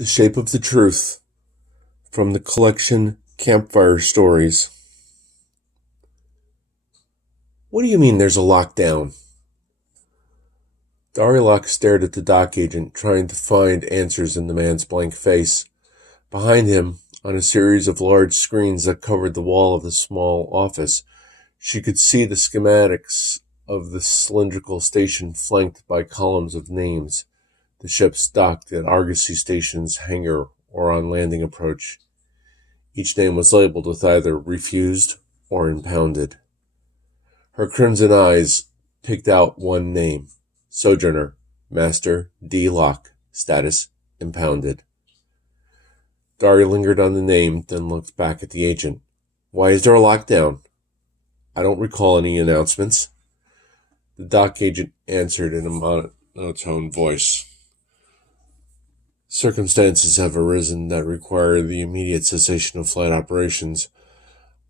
The Shape of the Truth, from the collection Campfire Stories. What do you mean there's a lockdown? Darrylock stared at the dock agent, trying to find answers in the man's blank face. Behind him, on a series of large screens that covered the wall of the small office, she could see the schematics of the cylindrical station flanked by columns of names. The ships docked at Argosy Station's hangar or on landing approach. Each name was labeled with either refused or impounded. Her crimson eyes picked out one name: Sojourner, Master D. Locke, status impounded. Dari lingered on the name, then looked back at the agent. Why is there a lockdown? I don't recall any announcements. The dock agent answered in a monotone voice. Circumstances have arisen that require the immediate cessation of flight operations.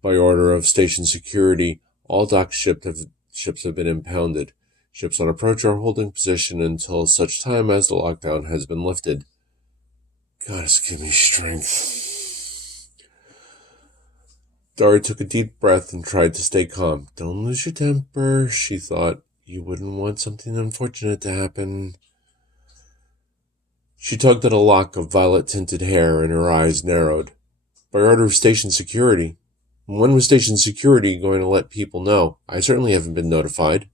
By order of station security, all docked ships have been impounded. Ships on approach are holding position until such time as the lockdown has been lifted. Goddess, give me strength. Dari took a deep breath and tried to stay calm. Don't lose your temper, she thought. You wouldn't want something unfortunate to happen. She tugged at a lock of violet-tinted hair, and her eyes narrowed. By order of station security. When was station security going to let people know? I certainly haven't been notified.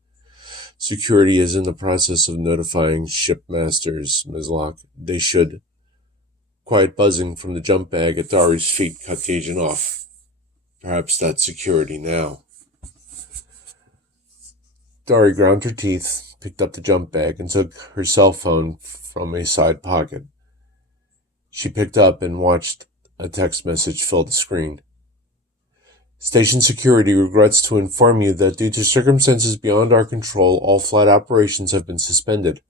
Security is in the process of notifying shipmasters, Ms. Locke. They should. Quiet buzzing from the jump bag at Dari's feet cut the agent off. Perhaps that's security now. Dari ground her teeth, picked up the jump bag, and took her cell phone from a side pocket. She picked up and watched a text message fill the screen. Station security regrets to inform you that due to circumstances beyond our control, all flight operations have been suspended.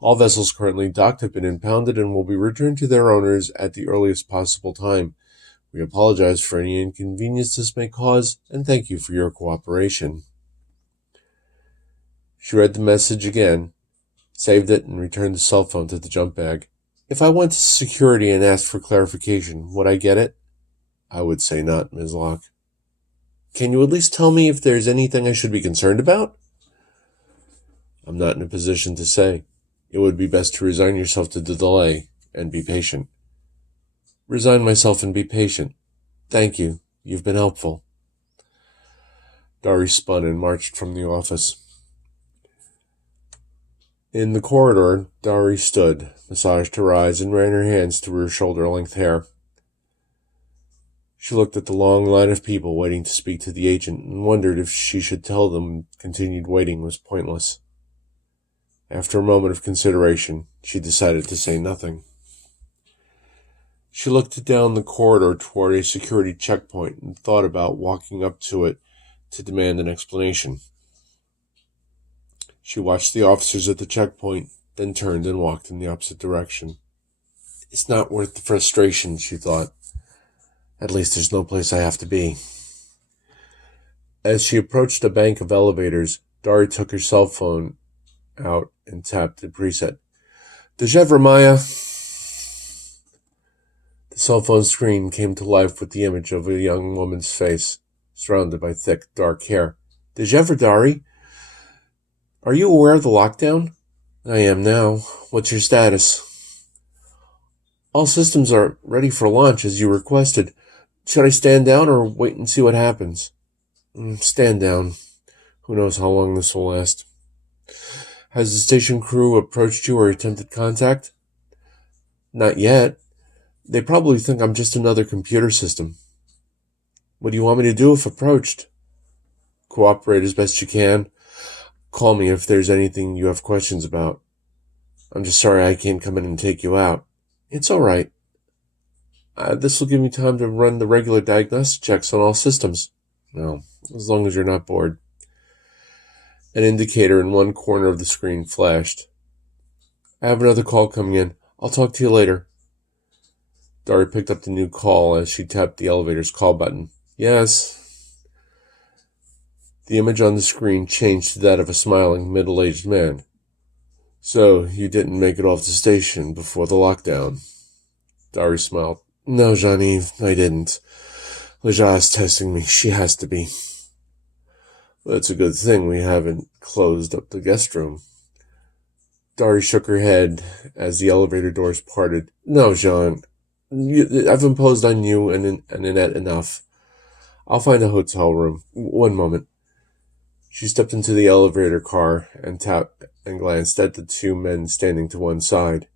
All vessels currently docked have been impounded and will be returned to their owners at the earliest possible time. We apologize for any inconvenience this may cause, and thank you for your cooperation. She read the message again, saved it, and returned the cell phone to the jump bag. If I went to security and asked for clarification, would I get it? I would say not, Ms. Locke. Can you at least tell me if there's anything I should be concerned about? I'm not in a position to say. It would be best to resign yourself to the delay and be patient. Resign myself and be patient. Thank you. You've been helpful. Dari spun and marched from the office. In the corridor, Dari stood, massaged her eyes, and ran her hands through her shoulder-length hair. She looked at the long line of people waiting to speak to the agent and wondered if she should tell them continued waiting was pointless. After a moment of consideration, she decided to say nothing. She looked down the corridor toward a security checkpoint and thought about walking up to it to demand an explanation. She watched the officers at the checkpoint, then turned and walked in the opposite direction. It's not worth the frustration, she thought. At least there's no place I have to be. As she approached a bank of elevators, Dari took her cell phone out and tapped the preset. Dejevra Maya. The cell phone screen came to life with the image of a young woman's face, surrounded by thick, dark hair. Dejevra, Dari. Are you aware of the lockdown? I am now. What's your status? All systems are ready for launch as you requested. Should I stand down or wait and see what happens? Stand down. Who knows how long this will last. Has the station crew approached you or attempted contact? Not yet. They probably think I'm just another computer system. What do you want me to do if approached? Cooperate as best you can. Call me if there's anything you have questions about. I'm just sorry I can't come in and take you out. It's all right. This will give me time to run the regular diagnostic checks on all systems. No, as long as you're not bored. An indicator in one corner of the screen flashed. I have another call coming in. I'll talk to you later. Dari picked up the new call as she tapped the elevator's call button. Yes. The image on the screen changed to that of a smiling, middle-aged man. So, you didn't make it off the station before the lockdown. Dari smiled. No, Jean-Yves, I didn't. Leja is testing me. She has to be. Well, it's a good thing we haven't closed up the guest room. Dari shook her head as the elevator doors parted. No, Jean. I've imposed on you and Annette enough. I'll find a hotel room. One moment. She stepped into the elevator car and tapped and glanced at the two men standing to one side.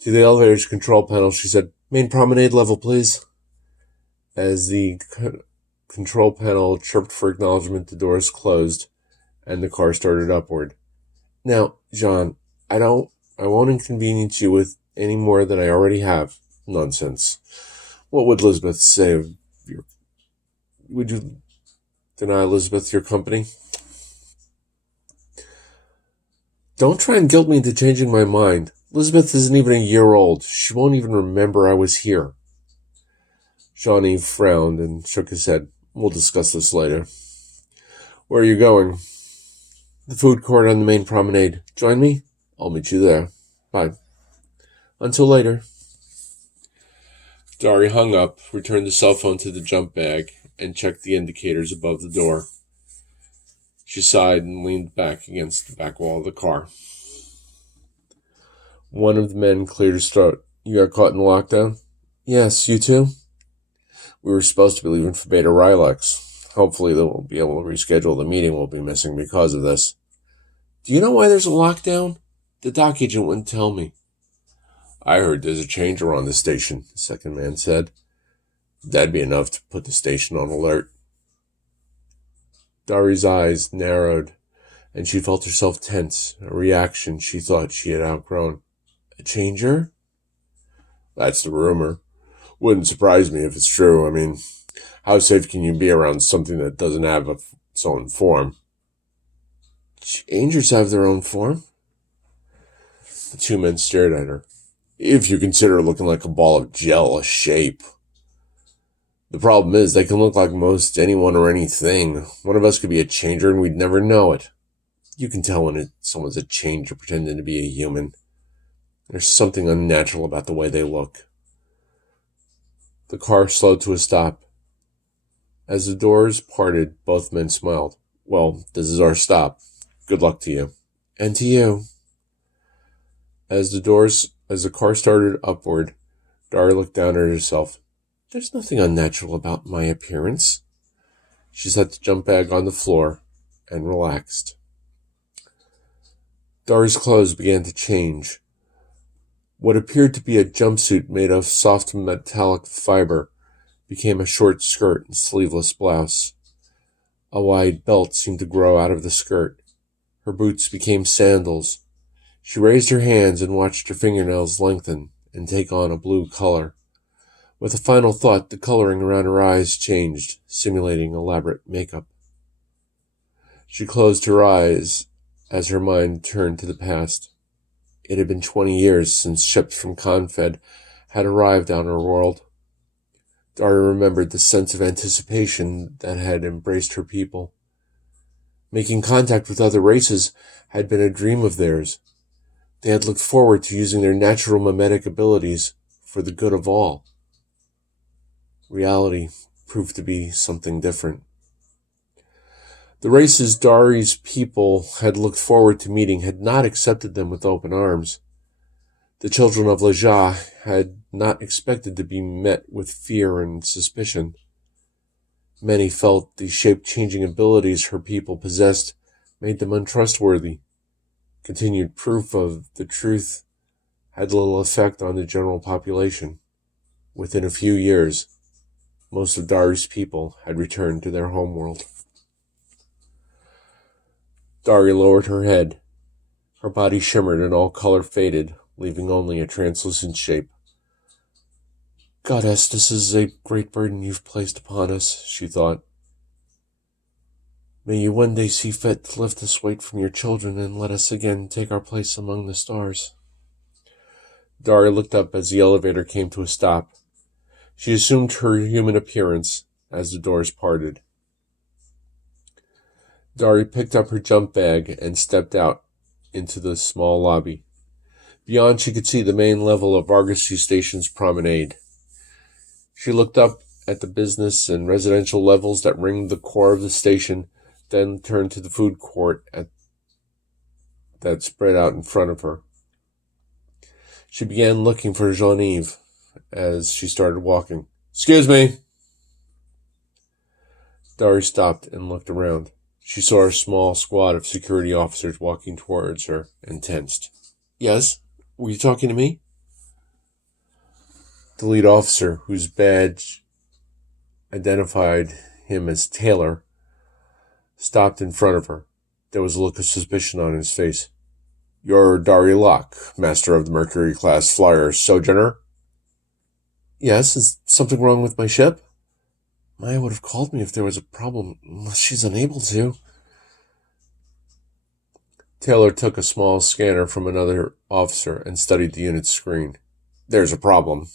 To the elevator's control panel, she said, Main promenade level, please. As the control panel chirped for acknowledgement, the doors closed and the car started upward. Now, Jean, I won't inconvenience you with any more than I already have. Nonsense. What would Lisbeth say of your... Would you deny Elizabeth your company? Don't try and guilt me into changing my mind. Elizabeth isn't even a year old. She won't even remember I was here. Jean-Yves frowned and shook his head. We'll discuss this later. Where are you going? The food court on the main promenade. Join me? I'll meet you there. Bye. Until later. Dari hung up, returned the cell phone to the jump bag, and checked the indicators above the door. She sighed and leaned back against the back wall of the car. One of the men cleared his throat. You got caught in the lockdown? Yes, you too? We were supposed to be leaving for Beta Rilex. Hopefully they'll be able to reschedule the meeting we'll be missing because of this. Do you know why there's a lockdown? The dock agent wouldn't tell me. I heard there's a changer on the station, the second man said. That'd be enough to put the station on alert. Dari's eyes narrowed, and she felt herself tense, a reaction she thought she had outgrown. A changer? That's the rumor. Wouldn't surprise me if it's true. I mean, how safe can you be around something that doesn't have its own form? Changers have their own form? The two men stared at her. If you consider looking like a ball of gel a shape. The problem is they can look like most anyone or anything. One of us could be a changer and we'd never know it. You can tell when someone's a changer pretending to be a human. There's something unnatural about the way they look. The car slowed to a stop. As the doors parted, both men smiled. Well, this is our stop. Good luck to you. And to you. As the car started upward, Dari looked down at herself. There's nothing unnatural about my appearance. She set the jump bag on the floor and relaxed. Dari's clothes began to change. What appeared to be a jumpsuit made of soft metallic fiber became a short skirt and sleeveless blouse. A wide belt seemed to grow out of the skirt. Her boots became sandals. She raised her hands and watched her fingernails lengthen and take on a blue color. With a final thought, the coloring around her eyes changed, simulating elaborate makeup. She closed her eyes as her mind turned to the past. It had been 20 years since ships from Confed had arrived on her world. Dari remembered the sense of anticipation that had embraced her people. Making contact with other races had been a dream of theirs. They had looked forward to using their natural mimetic abilities for the good of all. Reality proved to be something different. The races Dari's people had looked forward to meeting had not accepted them with open arms. The children of Leja had not expected to be met with fear and suspicion. Many felt the shape-changing abilities her people possessed made them untrustworthy. Continued proof of the truth had little effect on the general population. Within a few years, most of Dari's people had returned to their homeworld. Dari lowered her head. Her body shimmered and all color faded, leaving only a translucent shape. Goddess, this is a great burden you've placed upon us, she thought. May you one day see fit to lift this weight from your children and let us again take our place among the stars. Dari looked up as the elevator came to a stop. She assumed her human appearance as the doors parted. Dari picked up her jump bag and stepped out into the small lobby. Beyond, she could see the main level of Argosy Station's promenade. She looked up at the business and residential levels that ringed the core of the station, then turned to the food court that spread out in front of her. She began looking for Jean-Yves as she started walking. "Excuse me." Dari stopped and looked around. She saw a small squad of security officers walking towards her and tensed. "Yes? Were you talking to me?" The lead officer, whose badge identified him as Taylor, stopped in front of her. There was a look of suspicion on his face. "You're Dari Locke, master of the Mercury-class flyer Sojourner?" "Yes, is something wrong with my ship?" "Maya would have called me if there was a problem, unless she's unable to." Taylor took a small scanner from another officer and studied the unit's screen. "There's a problem.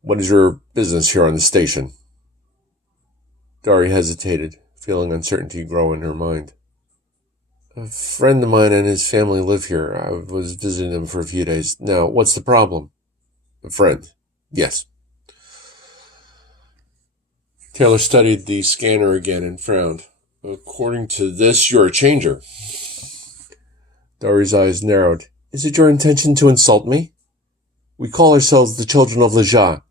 What is your business here on the station?" Dari hesitated, feeling uncertainty grow in her mind. "A friend of mine and his family live here. I was visiting them for a few days. Now, what's the problem?" "A friend. Yes." Taylor studied the scanner again and frowned. "According to this, you're a changer." Dari's eyes narrowed. "Is it your intention to insult me? We call ourselves the Children of Leja.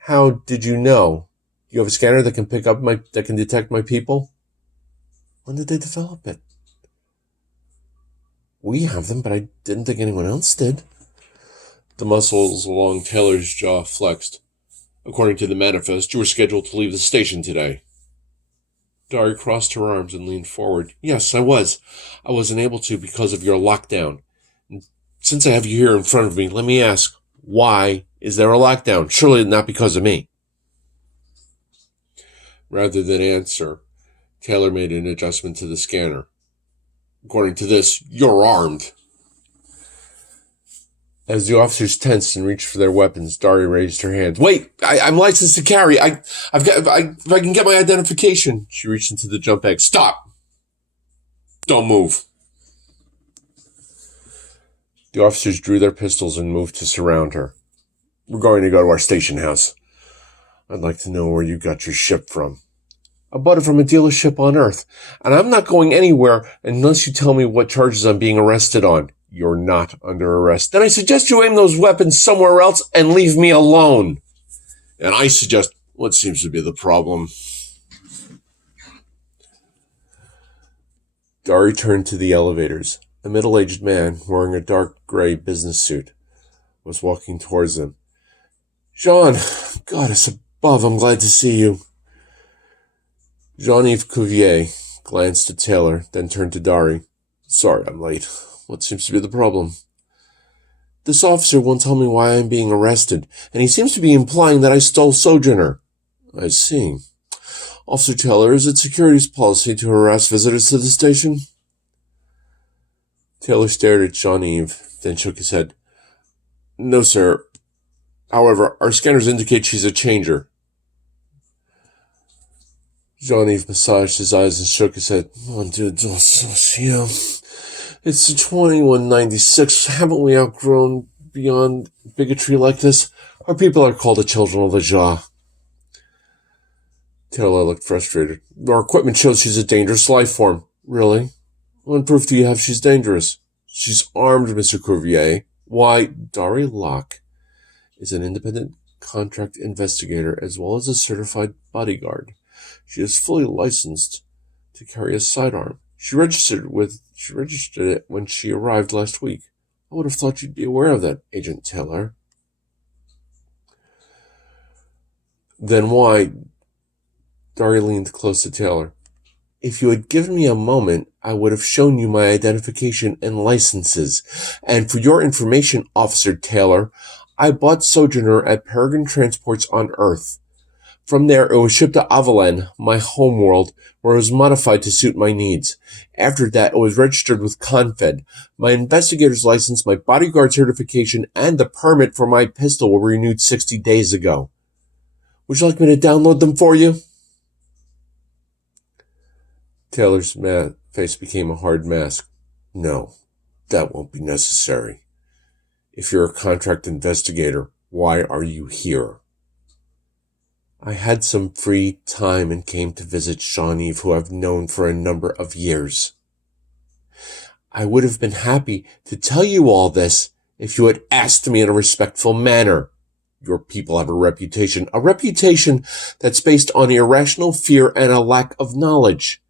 How did you know? You have a scanner that can detect my people?" "When did they develop it?" "We have them, but I didn't think anyone else did." The muscles along Taylor's jaw flexed. "According to the manifest, you were scheduled to leave the station today." Dari crossed her arms and leaned forward. "Yes, I was. I wasn't able to because of your lockdown. And since I have you here in front of me, let me ask, why is there a lockdown? Surely not because of me." Rather than answer, Taylor made an adjustment to the scanner. "According to this, you're armed." As the officers tensed and reached for their weapons, Dari raised her hand. "Wait, I'm licensed to carry. If I can get my identification." She reached into the jump bag. "Stop! Don't move." The officers drew their pistols and moved to surround her. "We're going to go to our station house. I'd like to know where you got your ship from." "I bought it from a dealership on Earth, and I'm not going anywhere unless you tell me what charges I'm being arrested on." "You're not under arrest." "Then I suggest you aim those weapons somewhere else and leave me alone." "And I suggest..." "What seems to be the problem?" Dari turned to the elevators. A middle-aged man, wearing a dark gray business suit, was walking towards them. "Jean, goddess above, I'm glad to see you." Jean-Yves Cuvier glanced at Taylor, then turned to Dari. "Sorry I'm late. What seems to be the problem?" "This officer won't tell me why I'm being arrested, and he seems to be implying that I stole Sojourner." "I see. Officer Taylor, is it security's policy to harass visitors to the station?" Taylor stared at Jean-Yves, then shook his head. "No, sir. However, our scanners indicate she's a changer." Jean-Yves massaged his eyes and shook his head. "Mon Dieu, yeah. It's 2196. Haven't we outgrown beyond bigotry like this? Our people are called the Children of Leja." Taylor looked frustrated. "Our equipment shows she's a dangerous life form." "Really? What proof do you have she's dangerous?" "She's armed, Mr. Cuvier." "Why, Dari Locke is an independent contract investigator as well as a certified bodyguard. She is fully licensed to carry a sidearm. She registered it when she arrived last week. I would have thought you'd be aware of that, Agent Taylor." "Then why..." Dari leaned close to Taylor. "If you had given me a moment, I would have shown you my identification and licenses. And for your information, Officer Taylor, I bought Sojourner at Peregrine Transports on Earth. From there, it was shipped to Avalon, my homeworld, where it was modified to suit my needs. After that, it was registered with Confed. My investigator's license, my bodyguard certification, and the permit for my pistol were renewed 60 days ago. Would you like me to download them for you?" Taylor's face became a hard mask. No, that won't be necessary. If you're a contract investigator, why are you here? I had some free time and came to visit Shawnee, who I've known for a number of years. I would have been happy to tell you all this if you had asked me in a respectful manner. Your people have a reputation that's based on irrational fear and a lack of knowledge.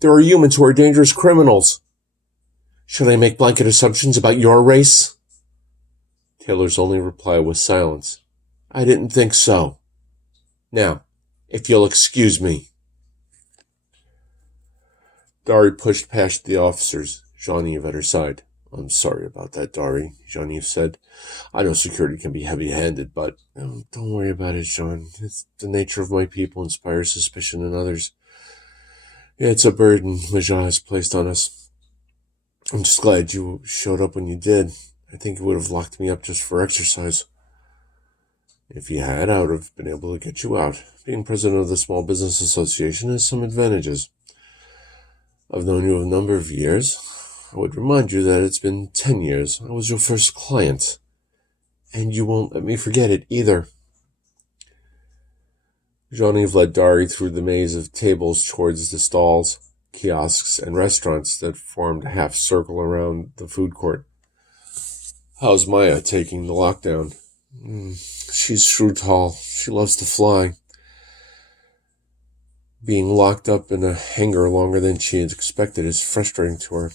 There are humans who are dangerous criminals. Should I make blanket assumptions about your race? Taylor's only reply was silence. I didn't think so. Now, if you'll excuse me. Dari pushed past the officers, Genevieve at her side. I'm sorry about that, Dari, Genevieve said. I know security can be heavy-handed, but don't worry about it, Jean. It's the nature of my people inspires suspicion in others. It's a burden Majah has placed on us. I'm just glad you showed up when you did. I think you would have locked me up just for exercise. If you had, I would have been able to get you out. Being president of the Small Business Association has some advantages. I've known you a number of years. I would remind you that it's been 10 years. I was your first client. And you won't let me forget it either. Genevieve led Dari through the maze of tables towards the stalls, kiosks, and restaurants that formed a half circle around the food court. How's Maya taking the lockdown? She's Shrutal. She loves to fly. Being locked up in a hangar longer than she had expected is frustrating to her.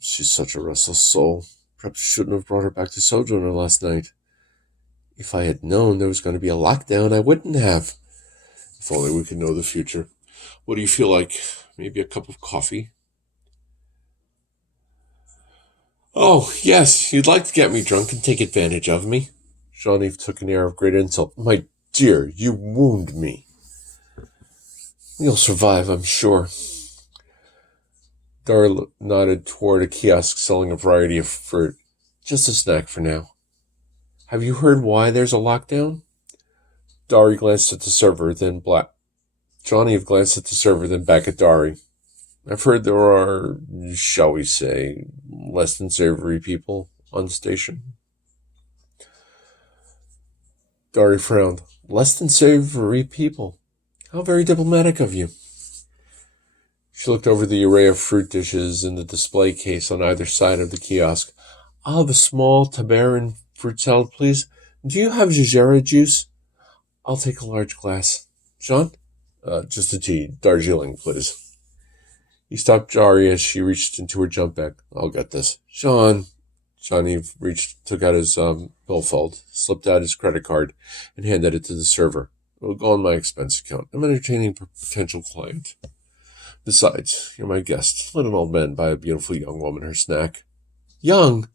She's such a restless soul. Perhaps shouldn't have brought her back to Sojourner last night. If I had known there was going to be a lockdown, I wouldn't have. If only we could know the future. What do you feel like? Maybe a cup of coffee? Oh, yes, you'd like to get me drunk and take advantage of me. Genevieve took an air of great insult. My dear, you wound me. You'll survive, I'm sure. Dari nodded toward a kiosk selling a variety of fruit. Just a snack for now. Have you heard why there's a lockdown? Dari glanced at the server, then Genevieve glanced at the server, then back at Dari. I've heard there are, shall we say, less than savory people on the station. Dari frowned. Less than savory people? How very diplomatic of you. She looked over the array of fruit dishes in the display case on either side of the kiosk. I'll have a small tabarin fruit salad, please. Do you have jejera juice? I'll take a large glass. Jean? Just a tea. Darjeeling, please. He stopped Dari as she reached into her jump bag. I'll get this. Jean. Genevieve took out his billfold, slipped out his credit card, and handed it to the server. It'll go on my expense account. I'm entertaining a potential client. Besides, you're my guest. Let an old man buy a beautiful young woman her snack. Young?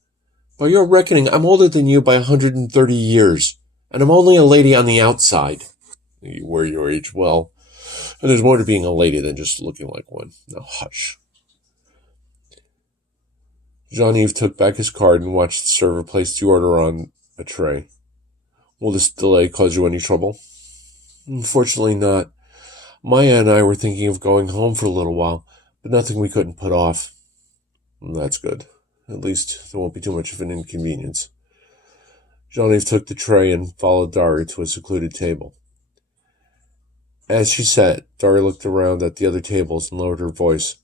By your reckoning, I'm older than you by 130 years, and I'm only a lady on the outside. You wear your age well, and there's more to being a lady than just looking like one. Now hush. Genevieve took back his card and watched the server place the order on a tray. Will this delay cause you any trouble? Unfortunately not. Maya and I were thinking of going home for a little while, but nothing we couldn't put off. That's good. At least there won't be too much of an inconvenience. Genevieve took the tray and followed Dari to a secluded table. As she sat, Dari looked around at the other tables and lowered her voice.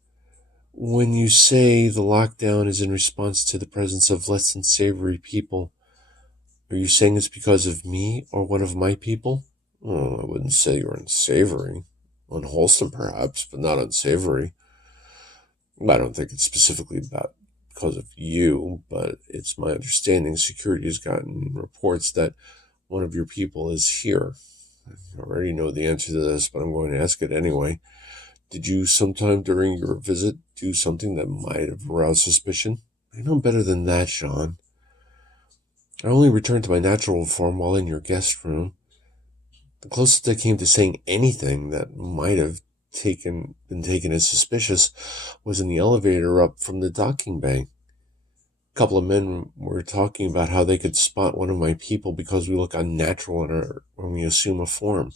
When you say the lockdown is in response to the presence of less than savory people, are you saying it's because of me or one of my people? Oh, I wouldn't say you're unsavory. Unwholesome, perhaps, but not unsavory. I don't think it's specifically because of you, but it's my understanding security has gotten reports that one of your people is here. I already know the answer to this, but I'm going to ask it anyway. Did you sometime during your visit do something that might have aroused suspicion? I know better than that, Sean. I only returned to my natural form while in your guest room. The closest I came to saying anything that might have been taken as suspicious was in the elevator up from the docking bay. A couple of men were talking about how they could spot one of my people because we look unnatural when we assume a form.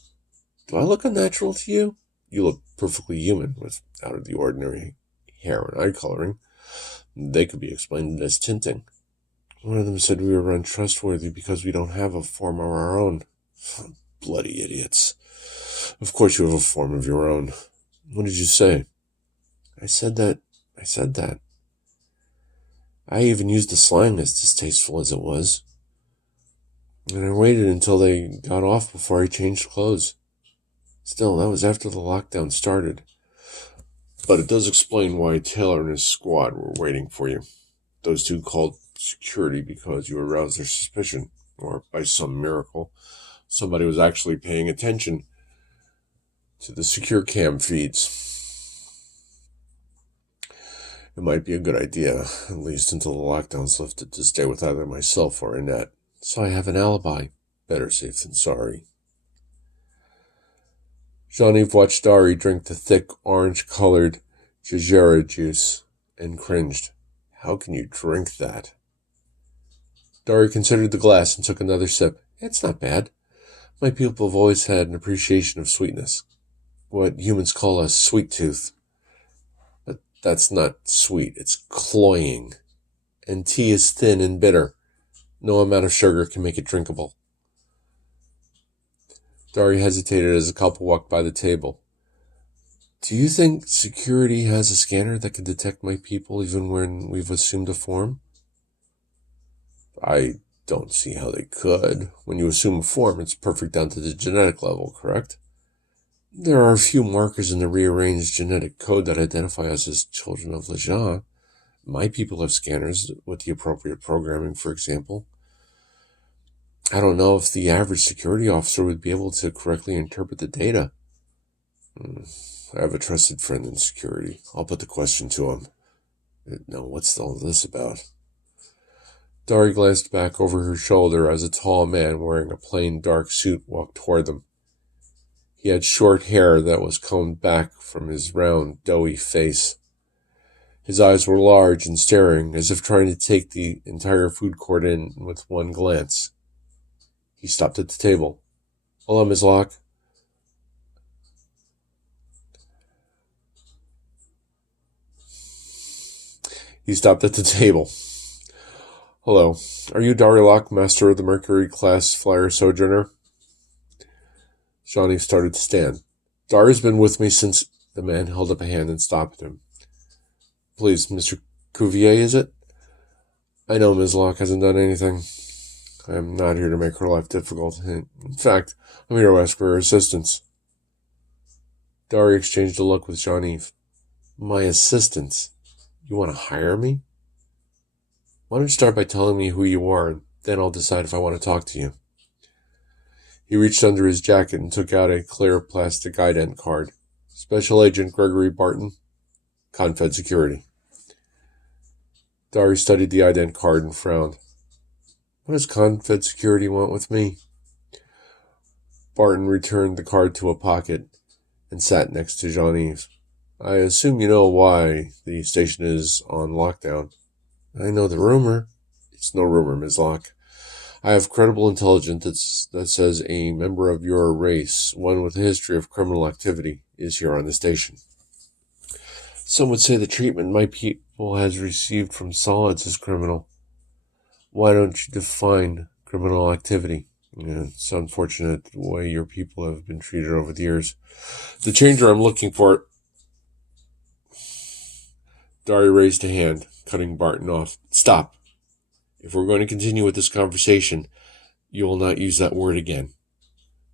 Do I look unnatural to you? You look perfectly human, with out of the ordinary hair and eye coloring. They could be explained as tinting. One of them said we were untrustworthy because we don't have a form of our own. Bloody idiots. Of course you have a form of your own. What did you say? I said that. I even used the slang, as distasteful as it was. And I waited until they got off before I changed clothes. Still, that was after the lockdown started. But it does explain why Taylor and his squad were waiting for you. Those two called security because you aroused their suspicion, or by some miracle, somebody was actually paying attention to the secure cam feeds. It might be a good idea, at least until the lockdown's lifted, to stay with either myself or Annette, so I have an alibi. Better safe than sorry. Jean-Yves watched Dari drink the thick, orange-colored jejera juice and cringed. How can you drink that? Dari considered the glass and took another sip. It's not bad. My people have always had an appreciation of sweetness. What humans call a sweet tooth. But that's not sweet. It's cloying. And tea is thin and bitter. No amount of sugar can make it drinkable. Dari hesitated as the couple walked by the table. Do you think security has a scanner that can detect my people even when we've assumed a form? I don't see how they could. When you assume a form, it's perfect down to the genetic level, correct? There are a few markers in the rearranged genetic code that identify us as children of Leja. My people have scanners with the appropriate programming, for example. I don't know if the average security officer would be able to correctly interpret the data. I have a trusted friend in security. I'll put the question to him. Now, what's all this about? Dari glanced back over her shoulder as a tall man wearing a plain dark suit walked toward them. He had short hair that was combed back from his round, doughy face. His eyes were large and staring, as if trying to take the entire food court in with one glance. He stopped at the table. Hello, Ms. Locke. He stopped at the table. Hello. Are you Dari Locke, master of the Mercury-class flyer Sojourner? Johnny started to stand. Dari's been with me since... The man held up a hand and stopped him. Please, Mr. Cuvier, is it? I know Ms. Locke hasn't done anything. I'm not here to make her life difficult. In fact, I'm here to ask for her assistance. Dari exchanged a look with Jean-Yves. My assistance? You want to hire me? Why don't you start by telling me who you are, and then I'll decide if I want to talk to you. He reached under his jacket and took out a clear plastic ident card. Special Agent Gregory Barton, Confed Security. Dari studied the ident card and frowned. What does Confed Security want with me? Barton returned the card to a pocket and sat next to Jean-Yves. I assume you know why the station is on lockdown. I know the rumor. It's no rumor, Ms. Locke. I have credible intelligence that says a member of your race, one with a history of criminal activity, is here on the station. Some would say the treatment my people has received from solids is criminal. Why don't you define criminal activity? It's unfortunate the way your people have been treated over the years. The changer I'm looking for... Dari raised a hand, cutting Barton off. Stop. If we're going to continue with this conversation, you will not use that word again.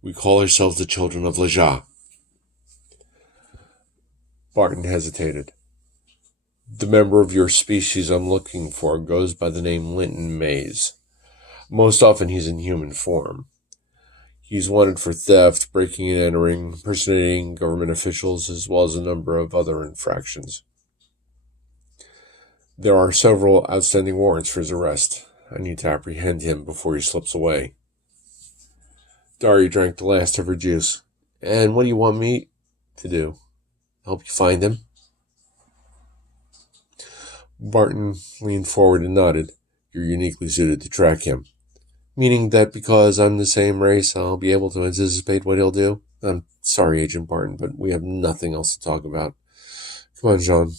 We call ourselves the children of Leja. Barton hesitated. The member of your species I'm looking for goes by the name Linton Mays. Most often he's in human form. He's wanted for theft, breaking and entering, impersonating government officials, as well as a number of other infractions. There are several outstanding warrants for his arrest. I need to apprehend him before he slips away. Dari drank the last of her juice. And what do you want me to do? Help you find him? Barton leaned forward and nodded. You're uniquely suited to track him. Meaning that because I'm the same race, I'll be able to anticipate what he'll do? I'm sorry, Agent Barton, but we have nothing else to talk about. Come on, Jean.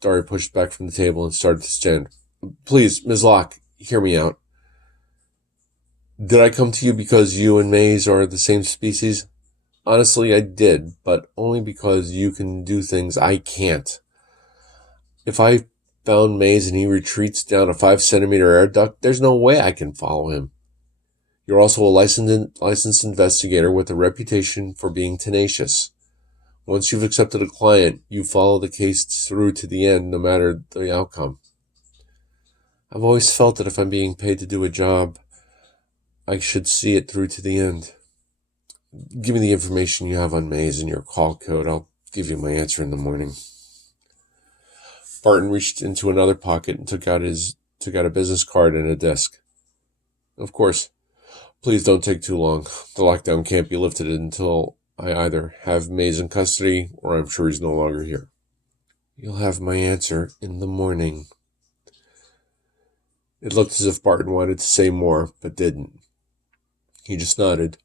Dari pushed back from the table and started to stand. Please, Ms. Locke, hear me out. Did I come to you because you and Maze are the same species? Honestly, I did, but only because you can do things I can't. If I found Maze and he retreats down a 5-centimeter air duct, there's no way I can follow him. You're also a licensed investigator with a reputation for being tenacious. Once you've accepted a client, you follow the case through to the end, no matter the outcome. I've always felt that if I'm being paid to do a job, I should see it through to the end. Give me the information you have on Maze and your call code. I'll give you my answer in the morning. Barton reached into another pocket and took out a business card and a desk. Of course. Please don't take too long. The lockdown can't be lifted until I either have Maze in custody or I'm sure he's no longer here. You'll have my answer in the morning. It looked as if Barton wanted to say more, but didn't. He just nodded,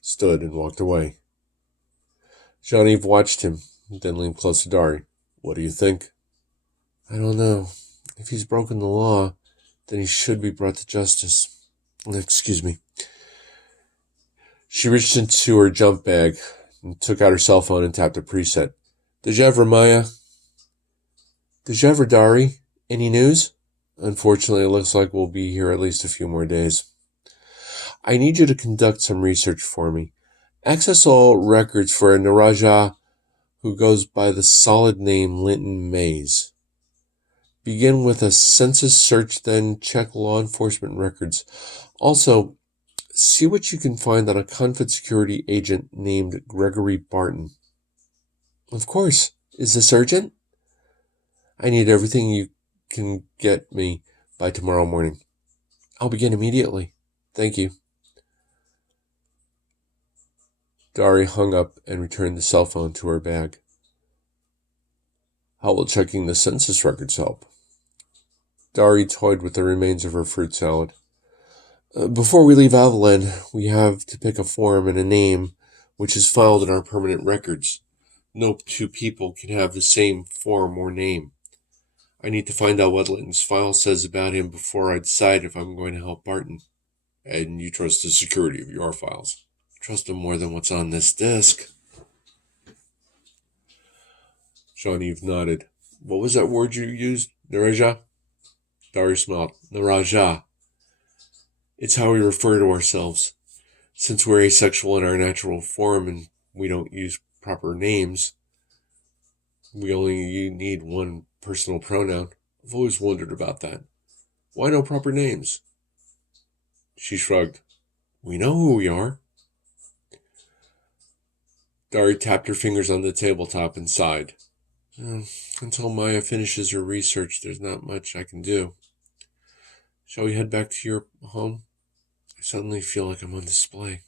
stood, and walked away. Jean-Yves watched him, then leaned close to Dari. What do you think? I don't know. If he's broken the law, then he should be brought to justice. Excuse me. She reached into her jump bag and took out her cell phone and tapped a preset. Dejever, Maya. Dejever, Dari. Any news? Unfortunately, it looks like we'll be here at least a few more days. I need you to conduct some research for me. Access all records for a Naraja who goes by the solid name Linton Maze. Begin with a census search, then check law enforcement records. Also, see what you can find on a Confed security agent named Gregory Barton. Of course. Is this urgent? I need everything you can get me by tomorrow morning. I'll begin immediately. Thank you. Dari hung up and returned the cell phone to her bag. How will checking the census records help? Dari toyed with the remains of her fruit salad. Before we leave Avalon, we have to pick a form and a name which is filed in our permanent records. No two people can have the same form or name. I need to find out what Linton's file says about him before I decide if I'm going to help Barton. And you trust the security of your files. Trust them more than what's on this disk. Jean-Yves nodded. What was that word you used? Naraja? Dari smiled. Naraja. It's how we refer to ourselves. Since we're asexual in our natural form and we don't use proper names, we only need one personal pronoun. I've always wondered about that. Why no proper names? She shrugged. We know who we are. Dari tapped her fingers on the tabletop and sighed. Until Maya finishes her research, there's not much I can do. Shall we head back to your home? I suddenly feel like I'm on display.